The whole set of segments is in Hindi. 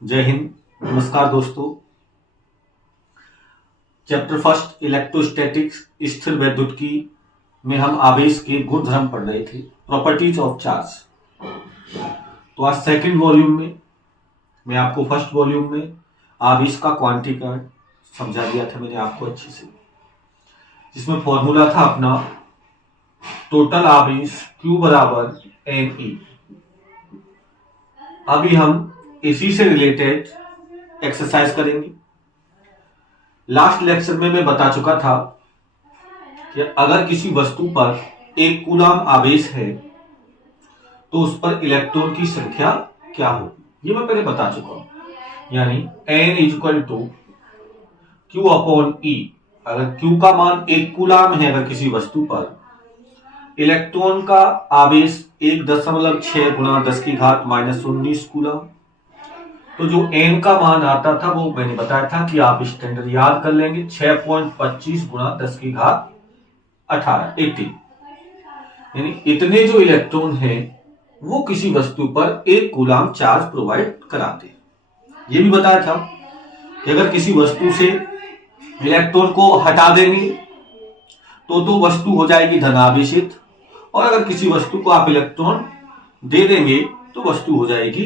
जय हिंद। नमस्कार दोस्तों। चैप्टर फर्स्ट इलेक्ट्रोस्टैटिक्स स्थिर वैद्युतिकी में हम आवेश के गुणधर्म पढ़ रहे थे, प्रॉपर्टीज ऑफ चार्ज। तो आज सेकंड वॉल्यूम में मैं आपको फर्स्ट वॉल्यूम में आवेश का क्वांटीकरण समझा दिया था मैंने आपको अच्छे से, जिसमें फॉर्मूला था अपना टोटल आवेश Q बराबर NE। अभी हम इसी से रिलेटेड एक्सरसाइज करेंगे। लास्ट लेक्चर में मैं बता चुका था कि अगर किसी वस्तु पर एक कूलाम आवेश है तो उस पर इलेक्ट्रॉन की संख्या क्या होगी, ये मैं पहले बता चुका हूं। यानी N equal to Q upon E। अगर Q का मान एक कूलाम है, अगर किसी वस्तु पर इलेक्ट्रॉन का आवेश 1.6 गुणा 10 की घात -19 कूलाम, तो जो N का मान आता था वो मैंने बताया था कि आप स्टैंडर्ड याद कर लेंगे, 6.25 गुणा 10 की घात 18 यानी इतने जो इलेक्ट्रॉन हैं वो किसी वस्तु पर एक कूलाम चार्ज प्रोवाइड कराते हैं। ये भी बताया था कि अगर किसी वस्तु से इलेक्ट्रॉन को हटा देंगे तो वस्तु हो जाएगी धनावेशित, और अगर किसी वस्तु को आप इलेक्ट्रॉन दे देंगे तो वस्तु हो जाएगी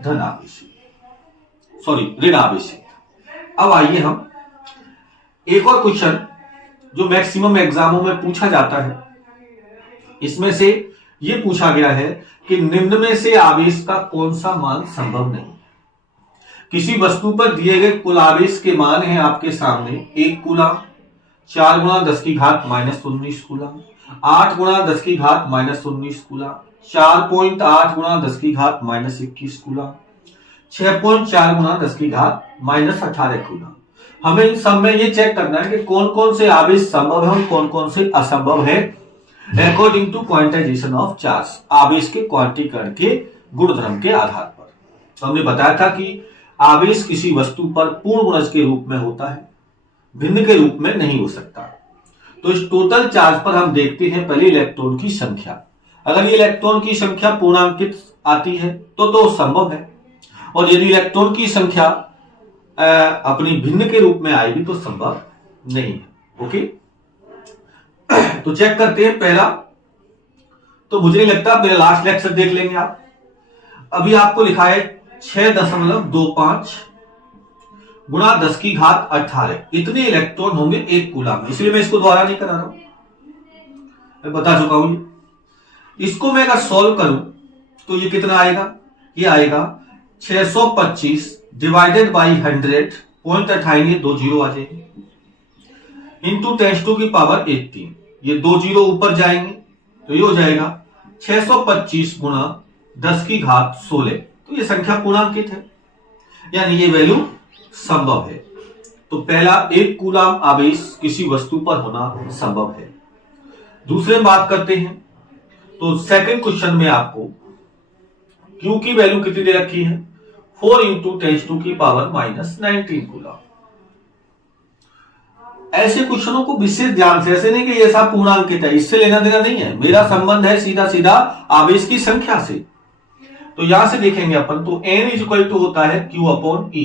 धनावेशित, ऋण आवेशित। अब आइए हम एक और क्वेश्चन जो मैक्सिमम एग्जामों में पूछा जाता है, इसमें से ये पूछा गया है कि निम्न में से आवेश का कौन सा मान संभव नहीं। किसी वस्तु पर दिए गए कुल आवेश के मान हैं आपके सामने, 1 कूलाम, 4 गुणा 10 की घात -19 कूलाम, 8 गुणा 10 की घात -19 कूलाम, 4.8 गुणा 10 की घात -21 कूलाम, 6.4 गुणा 10 की घात -18 कूलाम। हमें इन सब में ये चेक करना है कि कौन कौन से आवेश संभव है और कौन कौन से असंभव है, according to quantization of charge, आवेश के क्वांटीकरण के गुणधर्म के आधार पर। तो हमने बताया था कि आवेश किसी वस्तु पर पूर्ण गुणज के रूप में होता है, भिन्न के रूप में नहीं हो सकता। तो इस टोटल चार्ज पर हम देखते हैं पहले इलेक्ट्रॉन की संख्या। अगर ये इलेक्ट्रॉन की संख्या पूर्णांकित आती है तो संभव है, और यदि इलेक्ट्रॉन की संख्या अपनी भिन्न के रूप में आएगी तो संभव नहीं है। ओके, तो चेक करते हैं पहला। तो मुझे नहीं लगता, मेरा लास्ट लेक्चर देख लेंगे आप। अभी आपको लिखा है 6.25 गुणा 10 की घात 18, इतने इलेक्ट्रॉन होंगे एक कूलाम में, इसलिए मैं इसको दोबारा नहीं करा रहा हूं, मैं बता चुका हूं। इसको मैं अगर सॉल्व करूं तो ये कितना आएगा, ये आएगा 625 डिवाइडेड बाई 100, पॉइंट हटाएंगे 2 जीरो आ जाएंगे, इंटू 10 की पावर 18, ये 2 जीरो ऊपर जाएंगे तो ये हो जाएगा 625 गुणा 10 की घात 16। तो ये संख्या पूर्णांकित है, यानी ये वैल्यू संभव है। तो पहला, एक कूलाम आवेश किसी वस्तु पर होना संभव है। दूसरे में बात करते हैं, तो सेकंड क्वेश्चन में आपको Q की वैल्यू कितनी दे रखी है, 4 इंटू 10 की पावर -19 कूलाम। ऐसे क्वेश्चनों को विशेष ध्यान से, ऐसे नहीं कि ये सब पूर्णांकित है, इससे लेना देना नहीं है, मेरा संबंध है सीधा सीधा आवेश की संख्या से। तो यहां से देखेंगे अपन, तो N इक्वल टू होता है Q अपॉन E।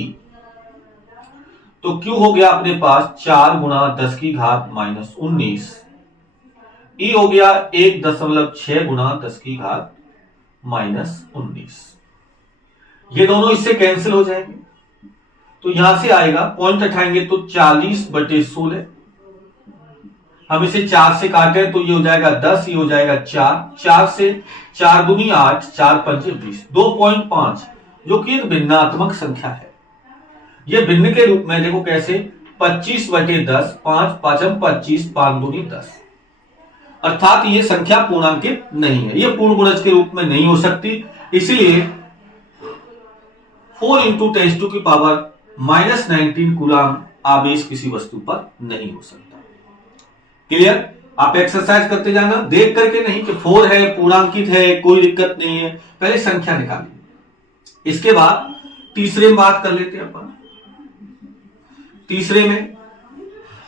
तो Q हो गया अपने पास 4 गुणा 10 की घात -19, E हो गया 1.6 गुणा 10 की घात -19। ये दोनों इससे कैंसिल हो जाएंगे, तो यहां से आएगा, पॉइंट उठाएंगे तो 40/16। हम इसे 4 से काटे तो ये हो जाएगा 10, ये हो जाएगा 4 से 4 दूनी 8, 4 पंचे 20, 2.5, जो कि एक भिन्नात्मक संख्या है। ये भिन्न के रूप में देखो कैसे, 25/10, 5 5 25, 5 दूनी 10, अर्थात ये संख्या पूर्णांकित नहीं है, ये पूर्ण गुणज के रूप में नहीं हो सकती। इसलिए 4 इंटू 10 की पावर -19 कूलाम आवेश किसी वस्तु पर नहीं हो सकता। क्लियर? आप एक्सरसाइज करते जाना, देख करके नहीं कि 4 है, पूर्णांकित है, कोई दिक्कत नहीं है, पहले संख्या निकालिए। इसके बाद तीसरे में बात कर लेते हैं अपन। तीसरे में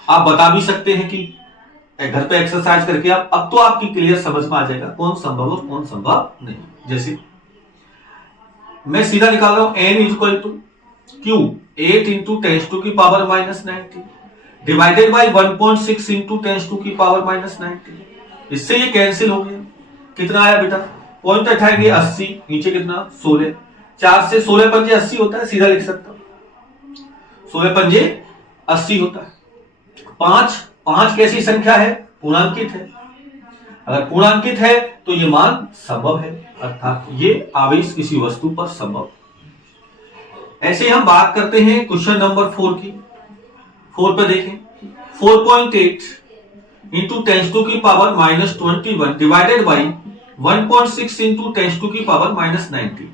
आप बता भी सकते हैं कि घर पे एक्सरसाइज करके आप, अब तो आपकी क्लियर समझ में आ जाएगा कौन संभव और कौन संभव नहीं। जैसे मैं सीधा निकाल रहा हूं n equal to Q 8 into 10⁻⁻⁹ divided by 1.6 into 10⁻⁻⁹। इससे ये कैंसिल हो गया। कितना आया बेटा? पॉइंट उठाएंगे 80, नीचे कितना 16, 4 से 16 पंजे 80 होता है, सीधा लिख सकता हूं 16 पंजे 80 होता है। 5 कैसी संख्या है? पूर्णांकित है। अगर पूर्णांकित है तो ये मान संभव है, अर्थात ये आवेश किसी वस्तु पर संभव। ऐसे हम बात करते हैं क्वेश्चन नंबर 4 की। 4 पे देखें, 4.8 इंटू 10⁻⁻21 डिवाइडेड बाई 1.6 इंटू 10⁻⁻⁹।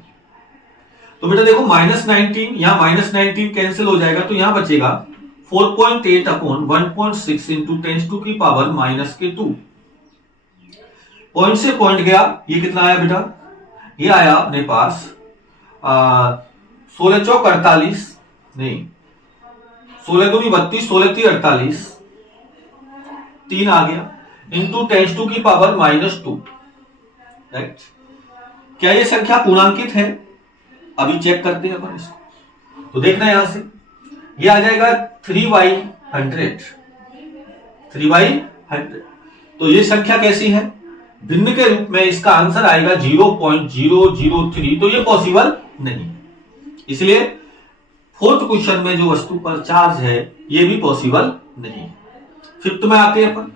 तो बेटा देखो -19, यहां -19 कैंसिल हो जाएगा, तो यहां बचेगा 4.8 अपॉन 1.6 इंटू 10⁻⁻²। पॉइंट से पॉइंट गया, ये कितना आया बेटा? ये आया अपने पास 16 चौक 48, नहीं 16 दूनी 32, 16 3 48, 3 आ गया इंटू 10⁻⁻²। राइट। क्या ये संख्या पूर्णांकित है? अभी चेक करते हैं अपन इसको। तो देखना यहां से ये आ जाएगा 3/100, 3/100। तो ये संख्या कैसी है? भिन्न के रूप में इसका आंसर आएगा 0.003। तो ये पॉसिबल नहीं, इसलिए 4th क्वेश्चन में जो वस्तु पर चार्ज है ये भी पॉसिबल नहीं। 5th में आते हैं अपन।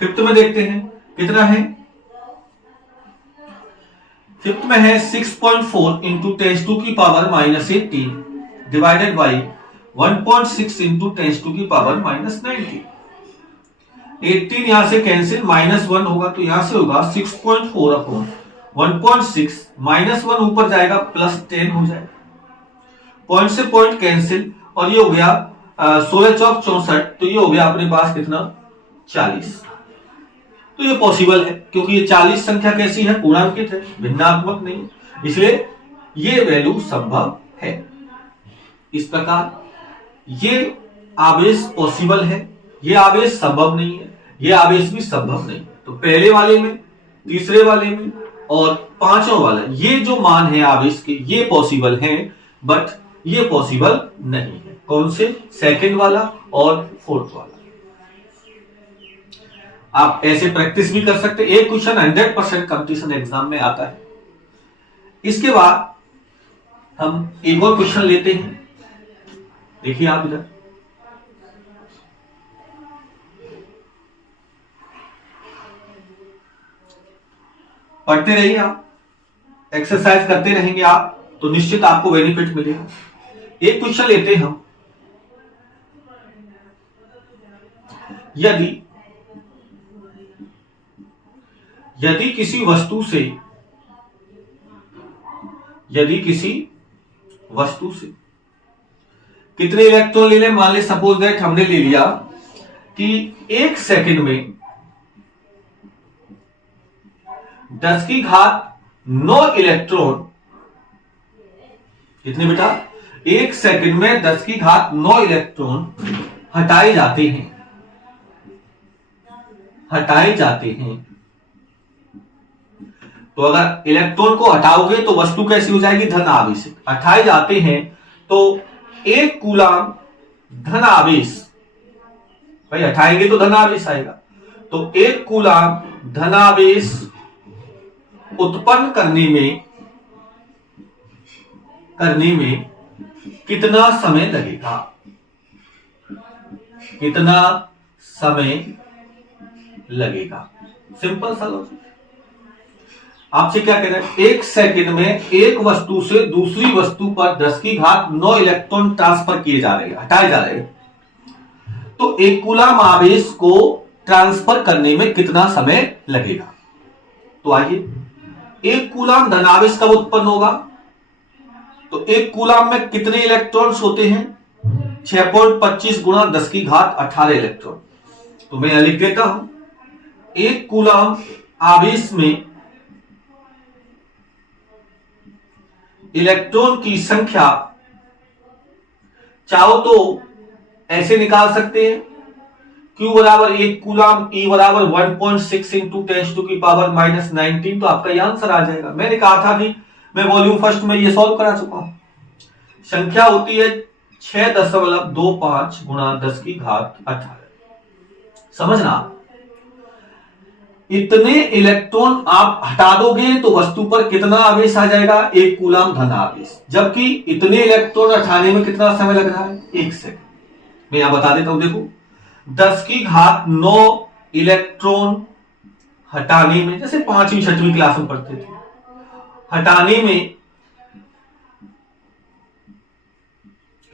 5th में देखते हैं कितना है। 5th में है 6.4 इंटू 10⁻⁻18 डिवाइडेड बाई 1.6 इंटू 10⁻⁻90। 18 यहां से कैंसिल, -1 होगा तो यहां से होगा 6.4 अपॉन 1.6, -1 ऊपर जाएगा +10 हो जाएगा। पॉइंट से पॉइंट कैंसिल, और ये हो गया 16 चौक 64, तो ये हो गया अपने पास कितना 40। तो ये पॉसिबल है क्योंकि ये 40 संख्या कैसी है? पूर्णांकित है, भिन्नात्मक नहीं, इसलिए ये वैल्यू संभव है। इस प्रकार ये आवेश पॉसिबल है, ये आवेश संभव नहीं है, ये आवेश भी संभव नहीं। तो पहले वाले में, तीसरे वाले में और 5वां वाला, ये जो मान है आवेश के ये पॉसिबल है, बट ये पॉसिबल नहीं है। कौन से? सेकंड वाला और 4th वाला। आप ऐसे प्रैक्टिस भी कर सकते। एक क्वेश्चन 100% कंपटीशन एग्जाम में आता है। इसके बाद हम एक और क्वेश्चन लेते हैं। देखिए आप इधर, पढ़ते रहिए आप, एक्सरसाइज करते रहेंगे आप, तो निश्चित आपको बेनिफिट मिलेगा। एक क्वेश्चन लेते हैं हम। यदि किसी वस्तु से कितने इलेक्ट्रॉन ले लें? मान ले सपोज दैट हमने ले लिया कि 1 सेकंड में 10⁻9 इलेक्ट्रॉन, कितने बेटा? 1 सेकंड में 10⁻9 इलेक्ट्रॉन हटाए जाते हैं। तो अगर इलेक्ट्रॉन को हटाओगे तो वस्तु कैसी हो जाएगी? धन आवेशित। हटाए जाते हैं तो 1 कूलाम धन आवेश, भाई हटाएंगे तो धन आवेश आएगा, तो 1 कूलाम धन आवेश उत्पन्न करने में कितना समय लगेगा? कितना समय लगेगा? सिंपल सा लॉजिक। आपसे क्या कह रहा है? 1 सेकंड में एक वस्तु से दूसरी वस्तु पर 10⁻9 इलेक्ट्रॉन ट्रांसफर किए जा रहे हैं, हटाए जा रहे हैं। तो 1 कूलाम आवेश को ट्रांसफर करने में कितना समय लगेगा? तो आइए, 1 कूलाम धनावेश कब उत्पन्न होगा? तो 1 कूलाम में कितने इलेक्ट्रॉन्स होते हैं? 6.25 गुणा 10⁻18 इलेक्ट्रॉन। तो मैं यहां लिख देता हूं, 1 कूलाम आवेश में इलेक्ट्रॉन की संख्या चाहो तो ऐसे निकाल सकते हैं, Q बराबर 1 कूलाम, E बराबर 1.6 इंटू 10⁻⁻19। तो आपका ये आंसर आ जाएगा। मैंने कहा था कि मैं वॉल्यूम फर्स्ट में ये सॉल्व करा चुका हूं। संख्या होती है 6.25 गुणा 10 की घात 18। समझना, इतने इलेक्ट्रॉन आप हटा दोगे तो वस्तु पर कितना आवेश आ जाएगा, 1 कूलाम धन आवेश, जबकि इतने इलेक्ट्रॉन हटाने में कितना समय लग रहा है, 1 सेकंड। मैं यहां बता देता हूं, देखो 10 की घात 9 इलेक्ट्रॉन हटाने में, जैसे 5वीं 6वीं क्लास में पढ़ते थे, हटाने में,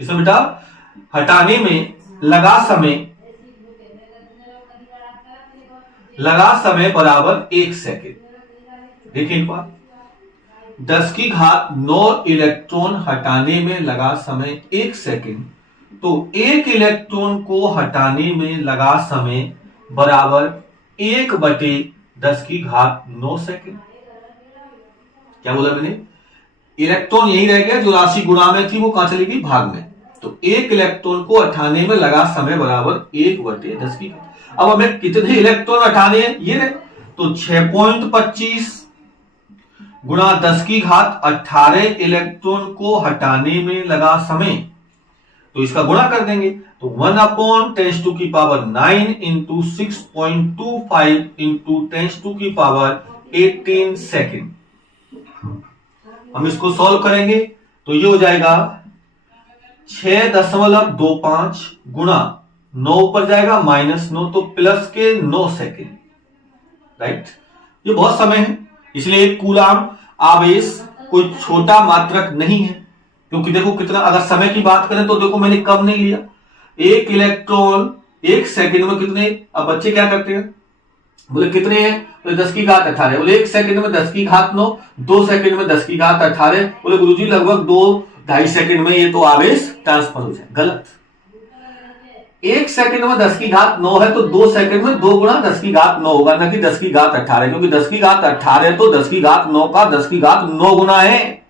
इसमें बेटा हटाने में लगा समय बराबर 1 सेकेंड। देखिए एक बार, 10 की घात 9 इलेक्ट्रॉन हटाने में लगा समय 1 सेकेंड, तो 1 इलेक्ट्रॉन को हटाने में लगा समय बराबर 1/10 की घात 9 सेकेंड। क्या बोला मैंने, इलेक्ट्रॉन यही रह गया जो राशि गुणा में थी वो कहां चली गई, भाग में। तो 1 इलेक्ट्रॉन को हटाने में लगा समय बराबर 1/10 की घात। अब हमें कितने इलेक्ट्रॉन हटाने हैं, ये रहे, तो 6.25 गुणा 10 की घात 18 इलेक्ट्रॉन को हटाने में लगा समय, तो इसका गुणा कर देंगे, तो 1/10⁹ इंटू 6.25 इंटू 10⁻18 सेकेंड। हम इसको सॉल्व करेंगे तो ये हो जाएगा 6.25 गुणा 9 ऊपर जाएगा -9, तो प्लस के 9 सेकेंड, राइट। ये बहुत समय है, इसलिए 1 कूलाम आवेश कोई छोटा मात्रक नहीं है, क्योंकि देखो कितना, अगर समय की बात करें तो देखो मैंने कम नहीं लिया, 1 इलेक्ट्रॉन 1 सेकेंड में कितने, अब बच्चे क्या करते हैं, बोले कितने हैं, बोले 10 की घात 18, बोले 1 सेकंड में 10 की घात 9, 2 सेकंड में 10 की घात 18, बोले गुरुजी लगभग 2-2.5 सेकंड में ये तो आवेश ट्रांसफर हो जाए। गलत, 1 सेकंड में 10 की घात 9 है तो 2 सेकंड में 2 गुणा 10 की घात 9 होगा, ना कि 10 की घात 18, क्योंकि 10 की घात 18 तो 10 की घात 9 का 10 की घात 9 गुना है,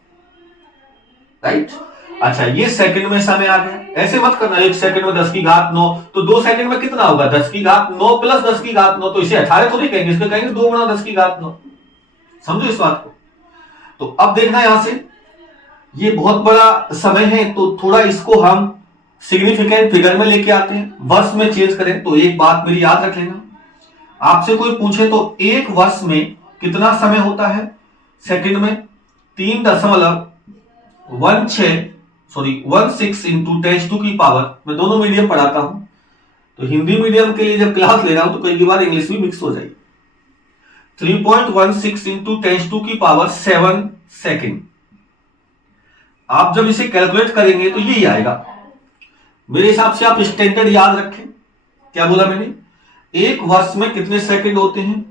राइट। अच्छा, ये सेकंड में समय आ गया, ऐसे मत करना 1 सेकंड में 10 की घात 9, तो 2 सेकंड में कितना होगा, 10 की घात 9 प्लस 10 की घात 9, तो इसे 18 थोड़ी कहेंगे, इसको कहेंगे 2 गुणा 10 की घात 9। समझो इस बात को। तो अब देखना यहां से, ये बहुत बड़ा समय है, तो थोड़ा इसको हम सिग्निफिकेंट फिगर में लेके आते हैं, वर्ष में चेंज करें। तो एक बात मेरी याद रख लेना, आपसे कोई पूछे तो 1 वर्ष में कितना समय होता है, सेकंड में 3.16 इंटू 10⁻, मैं दोनों मीडियम पढ़ाता हूं, तो हिंदी मीडियम के लिए जब क्लास ले रहा हूं तो कई बार इंग्लिश भी मिक्स हो जाएगी। 3.16 इंटू 10⁻7 सेकेंड। आप जब इसे कैलकुलेट करेंगे तो यही आएगा। मेरे हिसाब से आप स्टैंडर्ड याद रखें, क्या बोला मैंने, 1 वर्ष में कितने सेकंड होते हैं,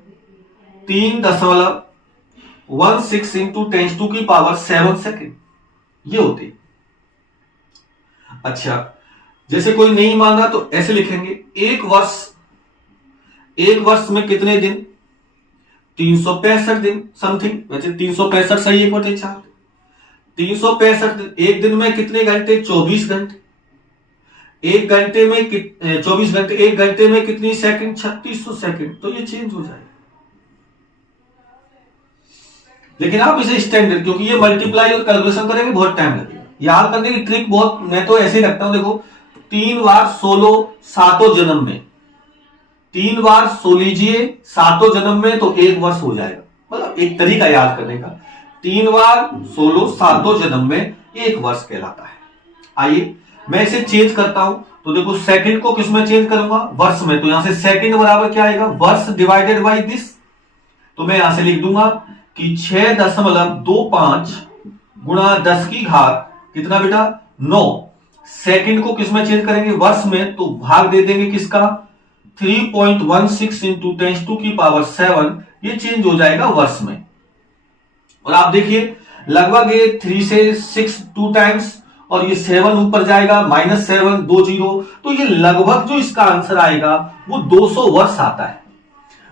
3.16 इंटू 10⁻7 सेकेंड, ये होते। अच्छा, जैसे कोई नहीं मान रहा तो ऐसे लिखेंगे, 1 वर्ष में कितने दिन, 365 दिन समथिंग, वैसे 365 सही 1/4, 365 दिन। एक दिन में कितने घंटे, 24 घंटे, 1 घंटे में 24 घंटे, 1 घंटे में कितनी सेकंड, 3600 सेकंड, तो ये चेंज हो जाएगा। लेकिन आप इसे स्टैंडर्ड, क्योंकि ये मल्टीप्लाई और कैलकुलेशन करेंगे बहुत टाइम लगेगा, याद करने की ट्रिक बहुत, मैं तो ऐसे ही रखता हूं, देखो 3 बार 16 सातों जन्म में, 3 बार सो लीजिए सातों जन्म में, तो 1 वर्ष हो जाएगा। मतलब एक तरीका याद करने का, 3 बार 16 सातों जन्म में 1 वर्ष कहलाता है। आइए मैं इसे चेंज करता हूं, तो देखो सेकंड को किस में चेंज करूंगा, वर्ष में, तो यहां से सेकंड बराबर क्या आएगा, वर्ष डिवाइडेड बाई दिस, तो मैं यहां से लिख दूंगा कि 6.25 गुणा 10 की घात कितना बेटा, 9। सेकंड को किस में चेंज करेंगे, वर्ष में, तो भाग दे देंगे किसका, 3.16 इंटू 10⁻7, ये चेंज हो जाएगा वर्ष में। और आप देखिए लगभग ये 3 से 6 2 टाइम्स, और ये 7 ऊपर जाएगा, -7 2 0, तो ये लगभग जो इसका आंसर आएगा वो 200 वर्ष आता है।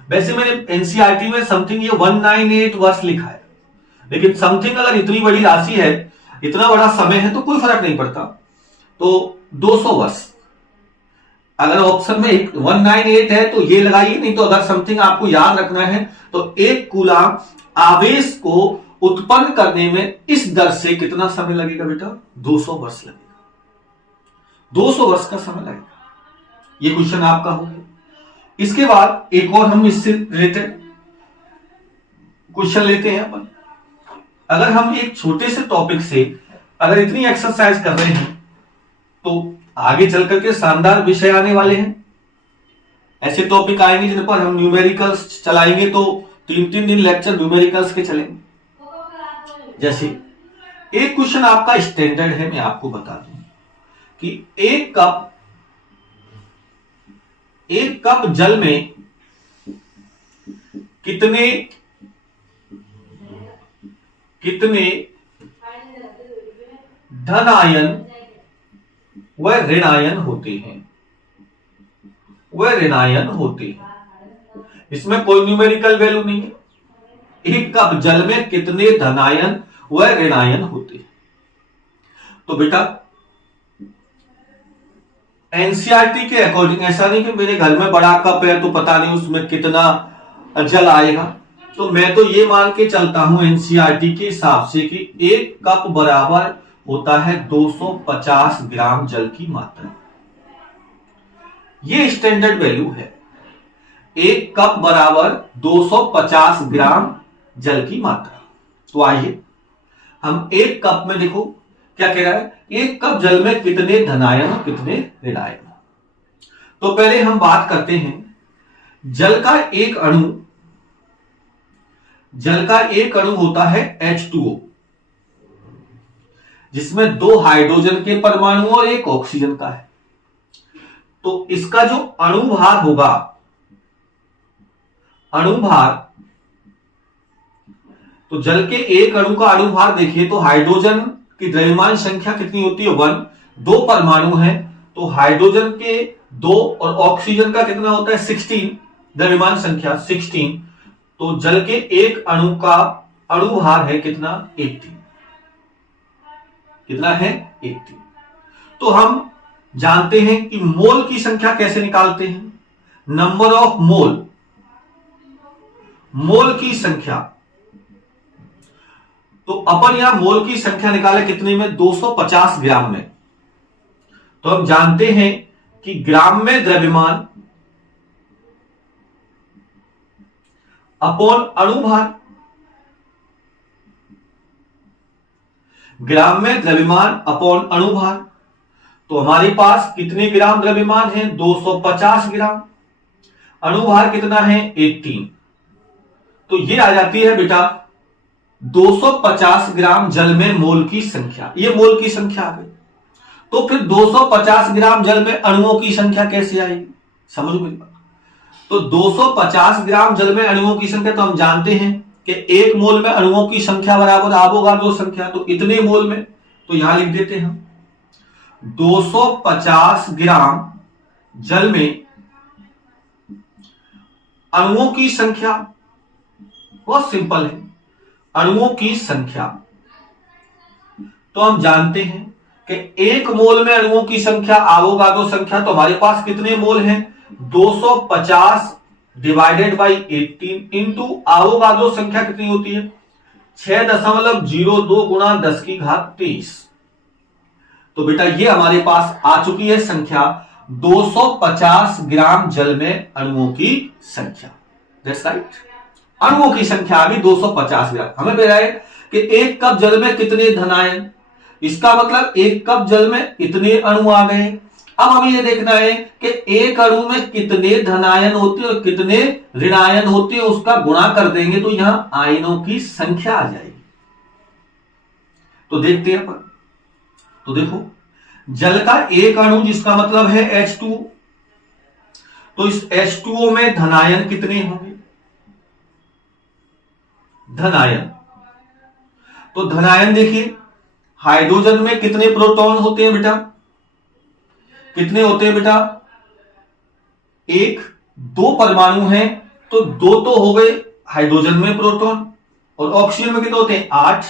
वैसे मैंने एनसीईआरटी में समथिंग ये 198 वर्ष लिखा है, लेकिन समथिंग अगर इतनी बड़ी राशि है, इतना बड़ा समय है, तो कोई फर्क नहीं पड़ता, तो 200 वर्ष। अगर ऑप्शन में 198 है तो ये लगाइए, नहीं तो अगर समथिंग आपको याद रखना है तो 1 कूलाम आवेश को उत्पन्न करने में इस दर से कितना समय लगेगा बेटा? 200 वर्ष लगेगा। 200 वर्ष का समय लगेगा। ये क्वेश्चन आपका हो गया। इसके बाद एक और हम इससे रिलेटेड क्वेश्चन लेते हैं अपन। अगर हम एक छोटे से टॉपिक से अगर इतनी एक्सरसाइज कर रहे हैं तो आगे चल करके शानदार विषय आने वाले हैं। ऐसे टॉपिक आएंगे जिन पर हम न्यूमेरिकल्स चलाएंगे तो 3-3 दिन लेक्चर न्यूमेरिकल्स के चलेंगे। जैसे एक क्वेश्चन आपका स्टैंडर्ड है, मैं आपको बता दूं कि एक कप जल में कितने धन आयन व ऋण आयन होते हैं। इसमें कोई न्यूमेरिकल वैल्यू नहीं है। एक कप जल में कितने धन आयन व ऋण आयन होते हैं। तो बेटा एनसीईआरटी के अकॉर्डिंग ऐसा नहीं कि मेरे घर में बड़ा कप है तो पता नहीं उसमें कितना जल आएगा। तो मैं तो ये मान के चलता हूं एनसीईआरटी के हिसाब से कि एक कप बराबर होता है 250 ग्राम जल की मात्रा। ये स्टैंडर्ड वैल्यू है। एक कप बराबर 250 ग्राम जल की मात्रा। तो आइए हम एक कप में देखो क्या कह रहा है, एक कप जल में कितने धनायन और कितने ऋण आयन। तो पहले हम बात करते हैं जल का एक अणु होता है H2O, जिसमें 2 हाइड्रोजन के परमाणु और 1 ऑक्सीजन का है। तो इसका जो अणुभार होगा, तो जल के एक अणु का अणुभार देखिए तो हाइड्रोजन की द्रव्यमान संख्या कितनी होती है? 1। 2 परमाणु हैं तो हाइड्रोजन के 2 और ऑक्सीजन का कितना होता है? 16। द्रव्यमान संख्या 16। तो जल के एक अणु का अणुभार है कितना? 80। कितना है? 80। तो हम जानते हैं कि मोल की संख्या कैसे निकालते हैं? नंबर ऑफ मोल की संख्या। तो अपन यहां मोल की संख्या निकाले कितने में? 250 ग्राम में। तो हम जानते हैं कि ग्राम में द्रव्यमान अपॉन अणुभार। ग्राम में द्रव्यमान अपॉन अणुभार। तो हमारे पास कितने ग्राम द्रव्यमान है? 250 ग्राम। अणुभार कितना है? 18। तो ये आ जाती है बेटा 250 ग्राम जल में मोल की संख्या। ये मोल की संख्या आ गई। तो फिर 250 ग्राम जल में अणुओं की संख्या कैसे आएगी? समझो मेरी बात। तो 250 ग्राम जल में अणुओं की संख्या तो हम जानते हैं कि 1 मोल में अणुओं की संख्या बराबर अवोगाड्रो संख्या। तो इतने मोल में, तो यहां लिख देते हैं 250 ग्राम जल में अणुओं की संख्या। बहुत सिंपल है, अणुओं की संख्या। तो हम जानते हैं कि 1 मोल में अणुओं की संख्या अवोगाड्रो संख्या। तो हमारे पास कितने मोल हैं? 250 डिवाइडेड बाई 18 इंटू अवोगाड्रो संख्या कितनी होती है? 6.02 गुणा 10 की घात 23। तो बेटा ये हमारे पास आ चुकी है संख्या 250 ग्राम जल में अणुओं की संख्या। दैट्स राइट, अणुओं की संख्या आ गई 250 ग्राम। हमें पता है कि एक कप जल में कितने धनायन, इसका मतलब एक कप जल में इतने अणु आ गए। अब हमें यह देखना है कि एक अणु में कितने धनायन होते हैं और कितने ऋणायन होते हैं, उसका गुणा कर देंगे तो यहां आयनों की संख्या आ जाएगी। तो देखते हैं अपन। तो देखो जल का एक अणु जिसका मतलब है H2O, तो इस H2O में धनायन कितने होंगे? धनायन, तो धनायन देखिए हाइड्रोजन में कितने प्रोटॉन होते हैं बेटा? कितने होते हैं बेटा? 1, 2 परमाणु हैं तो 2 तो हो गए हाइड्रोजन में प्रोटॉन, और ऑक्सीजन में कितने होते हैं? 8।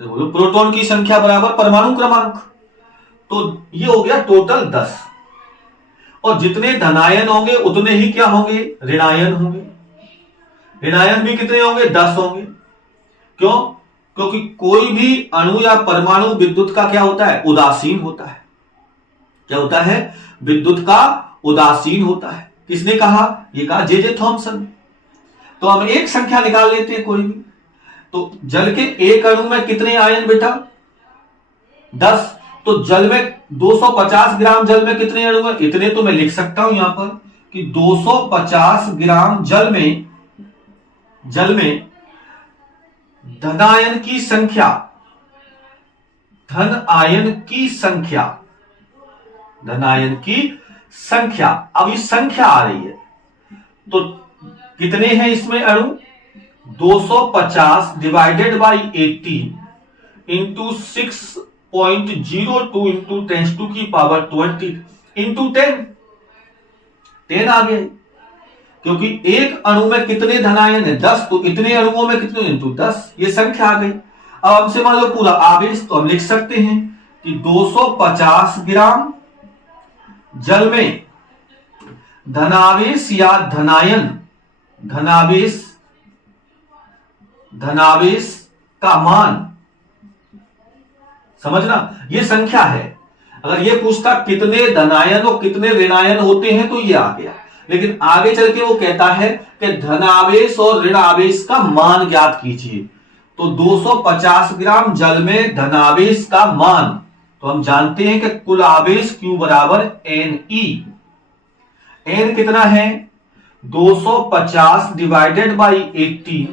प्रोटॉन की संख्या बराबर परमाणु क्रमांक। तो ये हो गया टोटल 10। और जितने धनायन होंगे उतने ही क्या होंगे? ऋणायन होंगे। ऋणायन भी कितने होंगे? 10 होंगे। क्यों? क्योंकि कोई भी अणु या परमाणु विद्युत का क्या होता है? उदासीन होता है। क्या होता है? विद्युत का उदासीन होता है। किसने कहा? ये कहा जे थॉमसन। तो हम एक संख्या निकाल लेते हैं कोई भी। तो जल के एक अणु में कितने आयन बेटा? 10। तो जल में 250 ग्राम जल में कितने अणु है? इतने तो मैं लिख सकता हूं यहां पर कि 250 ग्राम जल में धनायन की संख्या, धनायन की संख्या, अब ये संख्या आ रही है तो कितने हैं इसमें अणु? 250 divided by 80 into 6.02 into 10⁻20 into 10 आ गया। क्योंकि एक अणु में कितने धनायन है? 10। तो इतने अणुओं में कितने? इंटू 10, ये संख्या आ गई। अब हमसे मान लो पूरा आवेश, तो हम लिख सकते हैं कि 250 ग्राम जल में धनावेश या धनावेश का मान, समझना, ये संख्या है। अगर ये पूछता कितने धनायन और कितने ऋणायन होते हैं तो ये आ गया। लेकिन आगे चल के वो कहता है कि धनावेश और ऋण आवेश का मान ज्ञात कीजिए। तो 250 ग्राम जल में धनावेश का मान, तो हम जानते हैं कि कुल आवेश Q बराबर Ne। n कितना है? 250 divided by 80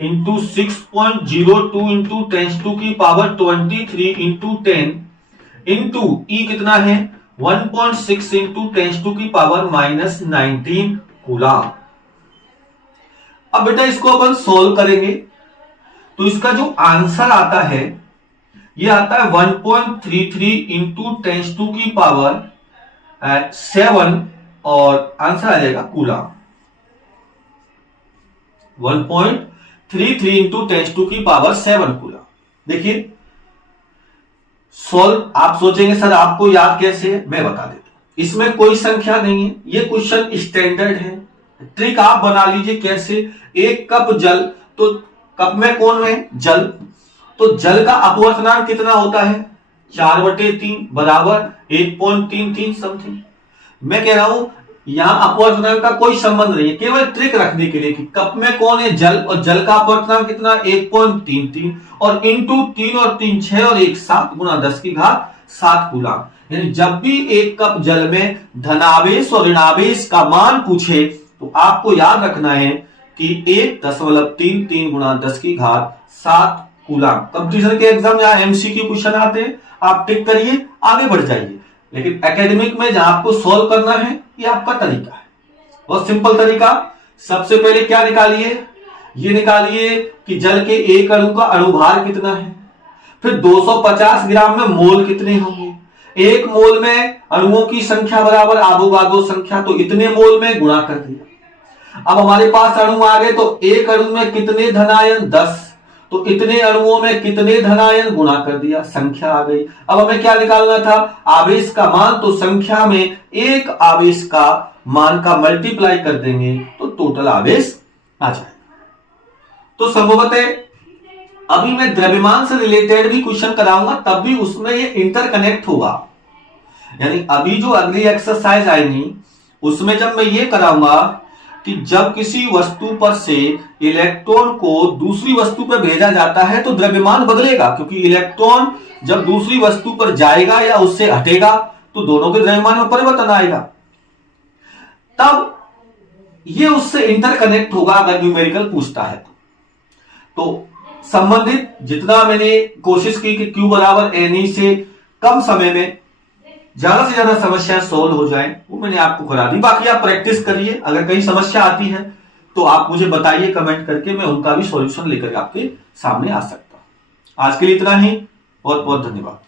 into 6.02 into 10⁻23 into 10 into E कितना है? 1.6 इंटू 10⁻⁻19 कूलम। अब बेटा इसको अपन सोल्व करेंगे तो इसका जो आंसर आता है ये आता है 1.33 इंटू 10⁻7 और आंसर आ जाएगा कूलम। 1.33 into 10⁻7 coulomb. देखिए सोल्व, आप सोचेंगे सर आपको याद कैसे है? मैं बता देता हूं। इसमें कोई संख्या नहीं है, ये क्वेश्चन स्टैंडर्ड है। ट्रिक आप बना लीजिए कैसे? एक कप जल, तो कप में कौन है? जल। तो जल का अपवर्तनांक कितना होता है? 4/3 बराबर 1.33 समथिंग। मैं कह रहा हूं यहां अपवर्तनांक का कोई संबंध नहीं है, केवल ट्रिक रखने के लिए कि कप में कौन है? जल, और जल का अपवर्तनांक कितना? 1.33 और इंटू 3 और 3 6 और 1 7 गुणा 10⁻7 कूलम। यानी जब भी एक कप जल में धनावेश और ऋणावेश का मान पूछे तो आपको याद रखना है कि 1.33 गुणा 10⁻7 कूलम। कंपटीशन के एग्जाम या एमसीक्यू क्वेश्चन आते हैं, आप टिक करिए, आगे बढ़ जाइए। लेकिन एकेडमिक में जहां आपको सॉल्व करना है ये आपका तरीका है, बहुत सिंपल तरीका। सबसे पहले क्या निकालिए? ये निकालिए कि जल के एक अणु का अणुभार कितना है, फिर 250 ग्राम में मोल कितने होंगे। एक मोल में अणुओं की संख्या बराबर आवोगाद्रो संख्या, तो इतने मोल में गुणा कर दिया। अब हमारे पास अणु आ गए, तो एक अणु में कितने धनायन? 10, तो इतने अणुओं में कितने धनायन? गुणा कर दिया, संख्या आ गई। अब हमें क्या निकालना था? आवेश का मान। तो संख्या में एक आवेश का मान का मल्टीप्लाई कर देंगे तो टोटल आवेश आ जाएगा। तो संभवतः अभी मैं द्रव्यमान से रिलेटेड भी क्वेश्चन कराऊंगा, तब भी उसमें ये इंटरकनेक्ट होगा। यानी अभी जो अगली एक्सरसाइज आएगी उसमें जब मैं ये कराऊंगा कि जब किसी वस्तु पर से इलेक्ट्रॉन को दूसरी वस्तु पर भेजा जाता है तो द्रव्यमान बदलेगा, क्योंकि इलेक्ट्रॉन जब दूसरी वस्तु पर जाएगा या उससे हटेगा तो दोनों के द्रव्यमान में परिवर्तन आएगा। तब ये उससे इंटरकनेक्ट होगा अगर न्यूमेरिकल पूछता है तो संबंधित जितना मैंने कोशिश की कि Q बराबर Ne से कम समय में ज्यादा से ज्यादा समस्या सॉल्व हो जाए, वो मैंने आपको करा दी। बाकी आप प्रैक्टिस करिए, अगर कहीं समस्या आती है तो आप मुझे बताइए कमेंट करके, मैं उनका भी सॉल्यूशन लेकर आपके सामने आ सकता हूं। आज के लिए इतना ही, बहुत बहुत धन्यवाद।